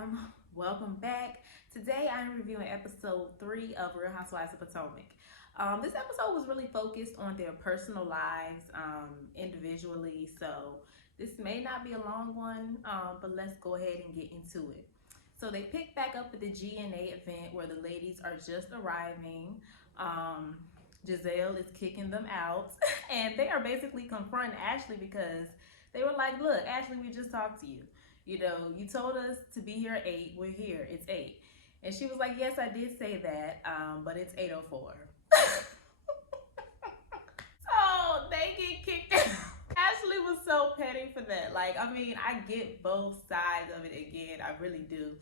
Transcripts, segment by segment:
fam, welcome back. Today I'm reviewing episode 3 of Real Housewives of Potomac. This episode was really focused on their personal lives individually, so this may not be a long one, but let's go ahead and get into it. So they pick back up at the GNA event where the ladies are just arriving. Gizelle is kicking them out, and they are basically confronting Ashley because they were like, "Look, Ashley, we just talked to you. You know, you told us to be here at 8. We're here. It's 8." And she was like, "Yes, I did say that, but it's 8:04." So they get kicked out. Ashley was so petty for that. Like, I mean, I get both sides of it again. I really do.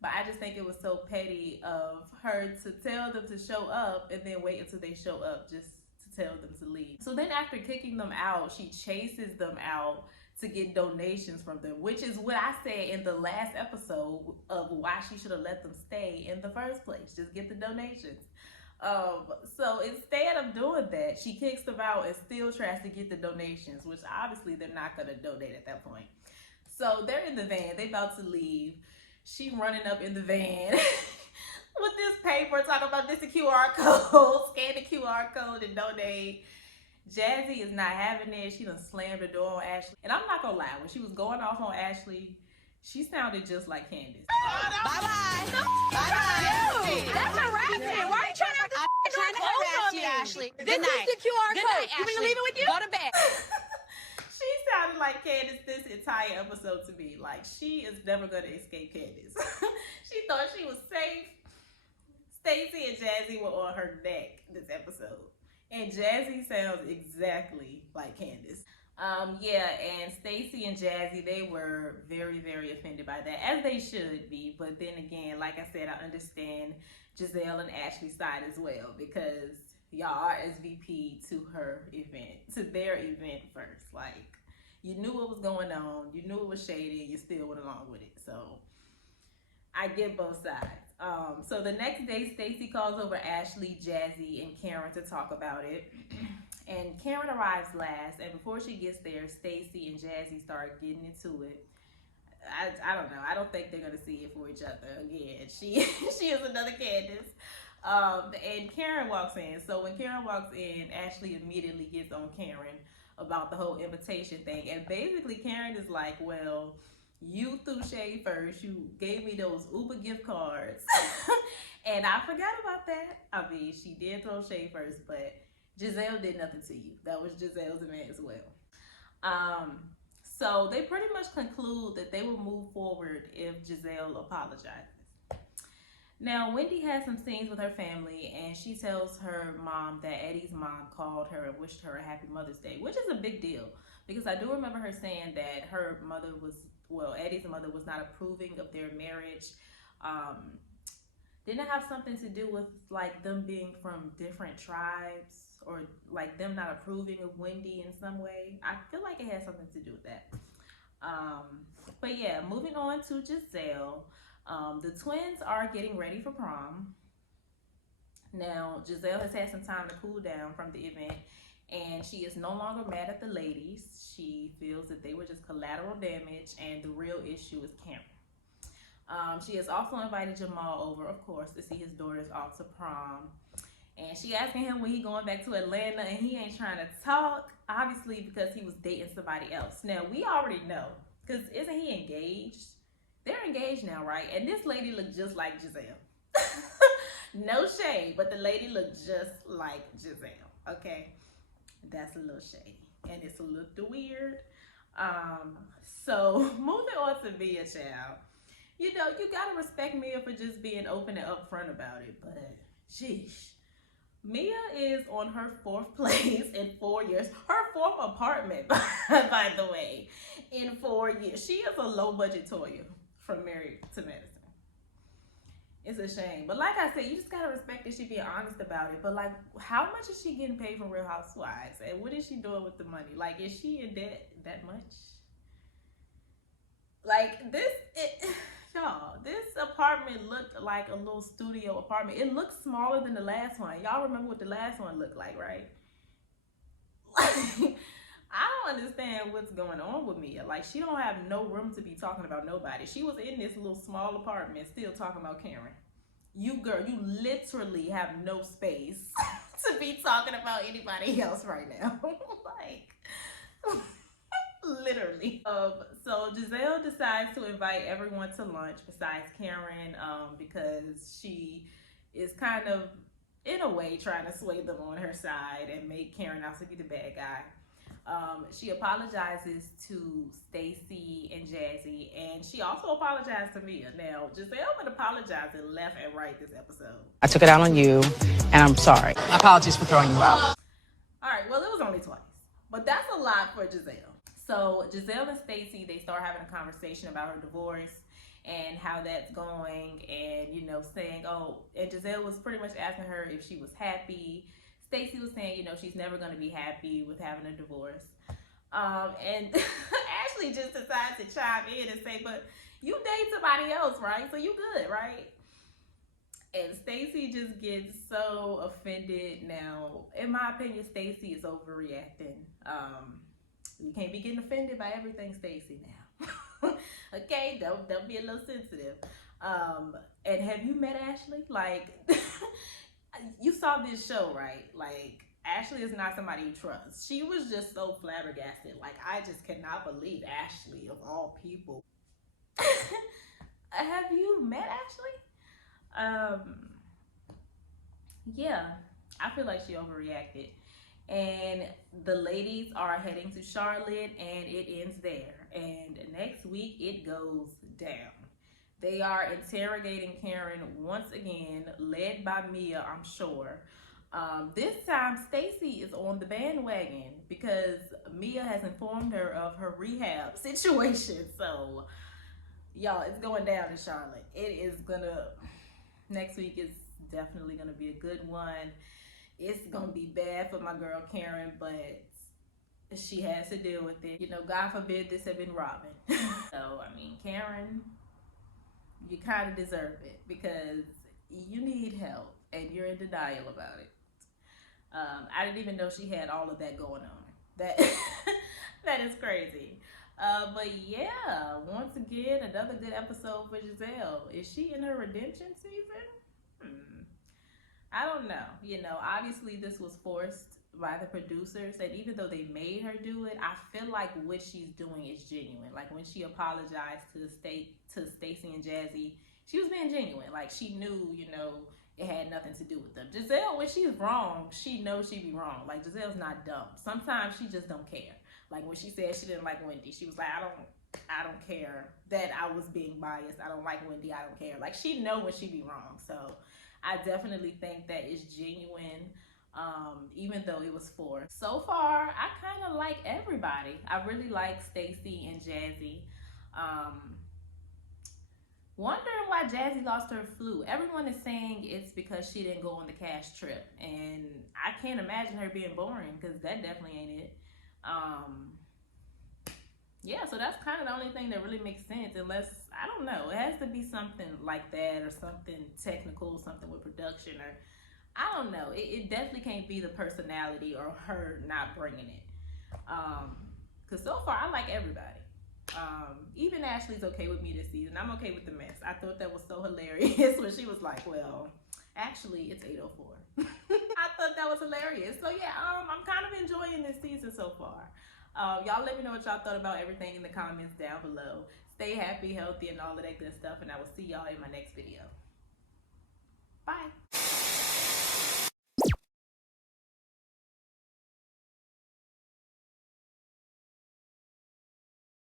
But I just think it was so petty of her to tell them to show up and then wait until they show up just to tell them to leave. So then after kicking them out, she chases them out to get donations from them, which is what I said in the last episode of why she should have let them stay in the first place. Just get the donations. So instead of doing that, she kicks them out and still tries to get the donations, which obviously they're not going to donate at that point. So they're in the van. They about to leave. She running up in the van with this paper talking about this a QR code, scan the QR code and donate. Jassi is not having it. She done slammed the door on Ashley. And I'm not gonna lie, when she was going off on Ashley, she sounded just like Candiace. Bye-bye. Bye-bye. Dude, that's harassment. Why are you trying to I'm trying to harass you, Ashley. This Good night. is the QR Good code. night, You want me to Ashley. leave it with you? Go to bed. She sounded like Candiace this entire episode to me. Like, she is never gonna escape Candiace. She thought she was safe. Stacey and Jassi were on her neck this episode. And Jassi sounds exactly like Candiace. Yeah, and Stacey and Jassi, they were very, very offended by that, as they should be. But then again, like I said, I understand Gizelle and Ashley's side as well, because y'all are SVP to her event, to their event first. Like, you knew what was going on, you knew it was shady, you still went along with it. So I get both sides. So the next day, Stacey calls over Ashley, Jassi, and Karen to talk about it. And Karen arrives last, and before she gets there, Stacey and Jassi start getting into it. I don't know. I don't think they're gonna see it for each other again. She is another Candiace. And Karen walks in. So when Karen walks in, Ashley immediately gets on Karen about the whole invitation thing. And basically Karen is like, "Well, you threw shade first. You gave me those Uber gift cards." And I forgot about that. I mean, she did throw shade first, but Gizelle did nothing to you. That was Gizelle's event as well. So they pretty much conclude that they will move forward if Gizelle apologizes. Now, Wendy has some scenes with her family, and she tells her mom that Eddie's mom called her and wished her a happy Mother's Day, which is a big deal, because I do remember her saying that her mother was, well, Eddie's mother was not approving of their marriage. Didn't it have something to do with like them being from different tribes, or like them not approving of Wendy in some way? I feel like it had something to do with that. But yeah, moving on to Gizelle. The twins are getting ready for prom. Now, Gizelle has had some time to cool down from the event, and she is no longer mad at the ladies. She feels that they were just collateral damage, and the real issue is Karen. She has also invited Jamal over, of course, to see his daughters off to prom. And she asking him when he going back to Atlanta, and he ain't trying to talk, obviously because he was dating somebody else. Now, we already know, because isn't he engaged? They're engaged now, right? And this lady looked just like Gizelle. No shade, but the lady looked just like Gizelle, okay? That's a little shady, and it's a little weird. So moving on to Mia, child. You know, you gotta respect Mia for just being open and upfront about it, but sheesh. Mia is on her 4th place in 4 years. Her 4th apartment, by the way, in 4 years. She is a low-budget Toya from Married to Medicine. It's a shame. But like I said, you just gotta respect that she being honest about it. But like, how much is she getting paid from Real Housewives? And what is she doing with the money? Like, is she in debt that much? Like, y'all, this apartment looked like a little studio apartment. It looked smaller than the last one. Y'all remember what the last one looked like, right? I don't understand what's going on with Mia. Like, she don't have no room to be talking about nobody. She was in this little small apartment still talking about Karen. You girl, you literally have no space to be talking about anybody else right now. Like, literally. So Gizelle decides to invite everyone to lunch besides Karen, because she is kind of, in a way, trying to sway them on her side and make Karen out to be the bad guy. She apologizes to Stacy and Jassi, and she also apologized to Mia. Now, Gizelle been apologizing left and right this episode. I took it out on you, and I'm sorry. My apologies for throwing you out. All right, well, it was only twice, but that's a lot for Gizelle. So Gizelle and Stacy, they start having a conversation about her divorce and how that's going, and, you know, saying, oh, and Gizelle was pretty much asking her if she was happy. Stacy was saying, you know, she's never going to be happy with having a divorce. And Ashley just decides to chime in and say, but you date somebody else, right? So you good, right? And Stacy just gets so offended. Now, in my opinion, Stacy is overreacting. You can't be getting offended by everything, Stacy, now. Okay, don't be a little sensitive. And have you met Ashley? Like, you saw this show, right? Like, Ashley is not somebody you trust. She was just so flabbergasted. Like, I just cannot believe Ashley, of all people. Have you met Ashley? Yeah, I feel like she overreacted. And the ladies are heading to Charlotte, and it ends there. And next week, it goes down. They are interrogating Karen once again, led by Mia, I'm sure. This time, Stacy is on the bandwagon because Mia has informed her of her rehab situation. So, y'all, it's going down in Charlotte. Next week is definitely gonna be a good one. It's gonna be bad for my girl Karen, but she has to deal with it. You know, God forbid this had been Robin. So, I mean, Karen, you kind of deserve it because you need help and you're in denial about it. I didn't even know she had all of that going on. That is crazy. But yeah, once again, another good episode for Gizelle. Is she in her redemption season? I don't know. You know, obviously this was forced by the producers, and even though they made her do it, I feel like what she's doing is genuine. Like when she apologized to Stacy and Jassi, she was being genuine. Like she knew, you know, it had nothing to do with them. Gizelle, when she's wrong, she knows she be wrong. Like Gizelle's not dumb. Sometimes she just don't care. Like when she said she didn't like Wendy, she was like, I don't care that I was being biased. I don't like Wendy. I don't care. Like she know when she be wrong. So I definitely think that is genuine, even though it was forced. So far, I kind of like everybody. I really like Stacy and Jassi. Wondering why Jassi lost her flu. Everyone is saying it's because she didn't go on the cash trip. And I can't imagine her being boring because that definitely ain't it. Yeah, so that's kind of the only thing that really makes sense, unless, I don't know, it has to be something like that or something technical, something with production, or I don't know. It definitely can't be the personality or her not bringing it. Because so far, I like everybody. Even Ashley's okay with me this season. I'm okay with the mess. I thought that was so hilarious when she was like, well, actually, it's 8:04. I thought that was hilarious. So yeah, I'm kind of enjoying this season so far. Y'all let me know what y'all thought about everything in the comments down below. Stay happy, healthy, and all of that good stuff, and I will see y'all in my next video. Bye.